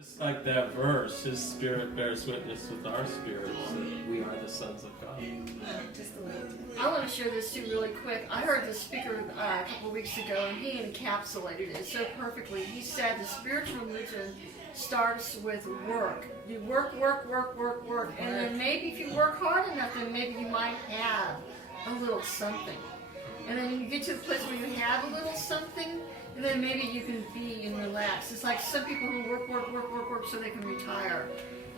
Just like that verse, His Spirit bears witness with our spirits that we are the sons of God. Just a little bit. I want to share this too really quick. I heard the speaker a couple of weeks ago, and he encapsulated it so perfectly. He said the spiritual religion starts with work. You work, and then maybe if you work hard enough, then maybe you might have a little something. And then you get to the place where you have a little something, and then maybe you can be and relax. It's like some people who work so they can retire.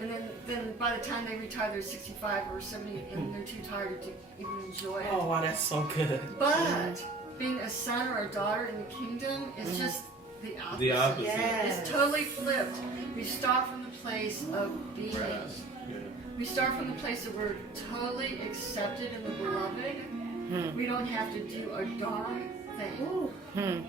And then by the time they retire, they're 65 or 70, and they're too tired to even enjoy it. Oh, wow, that's so good. But being a son or a daughter in the kingdom is just the opposite. The opposite. Yes. It's totally flipped. We start from the place of being. Rest. Yeah. We start from the place that we're totally accepted in the beloved. We don't have to do a darn thing.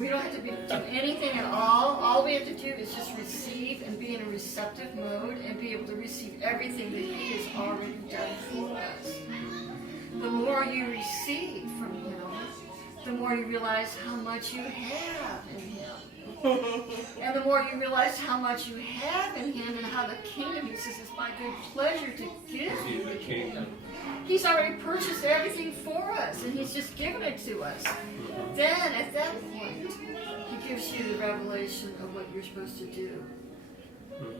We don't have to do anything at all. All we have to do is just receive and be in a receptive mode and be able to receive everything that He has already done for us. The more you receive from Him, the more you realize how much you have in Him. And the more you realize how much you have in Him and how the kingdom, He says, it's my good pleasure to give you the kingdom. He's already purchased everything for us, and He's just given it to us. Then, at that point, He gives you the revelation of what you're supposed to do.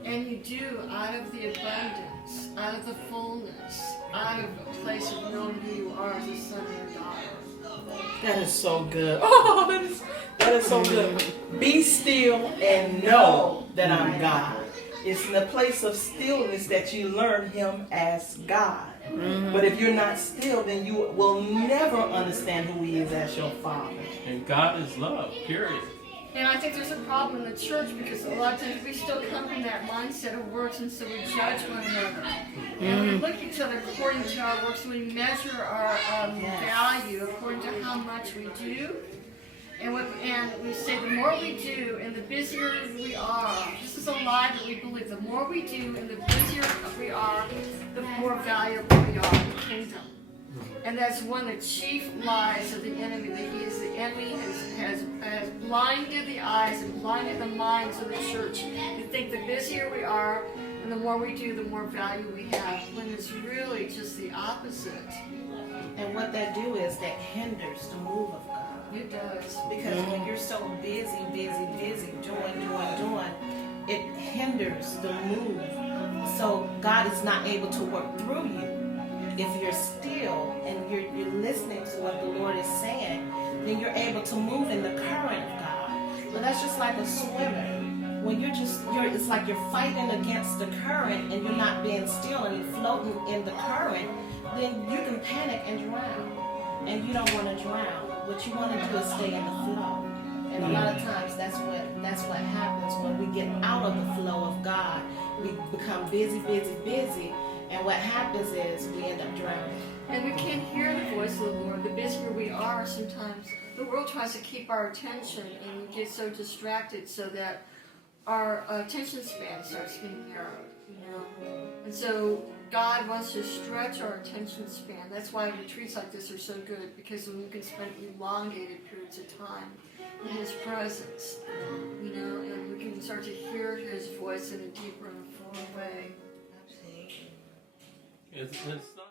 And you do out of the abundance, out of the fullness, out of a place of knowing who you are as a son or a daughter. That is so good. Oh, that is so good. Be still and know that I'm God. It's in the place of stillness that you learn Him as God. But if you're not still, then you will never understand who He is as your Father. And God is love, period. And I think there's a problem in the church because a lot of times we still come from that mindset of works, and so we judge one another. And we look at each other according to our works, and we measure our value according to how much we do. And we say the more we do and the busier we are, this is a lie that we believe, the more we do and the busier we are, the more valuable we are in the kingdom. And that's one of the chief lies of the enemy. The enemy has blinded the eyes and blinded the minds of the church to think the busier we are and the more we do, the more value we have, when it's really just the opposite. And what that do is that hinders the move of God. It does. Because when you're so busy, doing, it hinders the move. So God is not able to work through you. If you're still and you're listening to what the Lord is saying, then you're able to move in the current of God. But that's just like a swimmer. When it's like you're fighting against the current and you're not being still and you're floating in the current, then you can panic and drown. And you don't want to drown. What you want to do is stay in the flow. And a lot of times that's what happens when we get out of the flow of God. We become busy. And what happens is we end up drowning. And we can't hear the voice of the Lord. The busier we are, sometimes the world tries to keep our attention, and we get so distracted so that our attention span starts getting narrowed. And so God wants to stretch our attention span. That's why retreats like this are so good, because when we can spend elongated periods of time in His presence, and we can start to hear His voice in a deeper and fuller way. It's not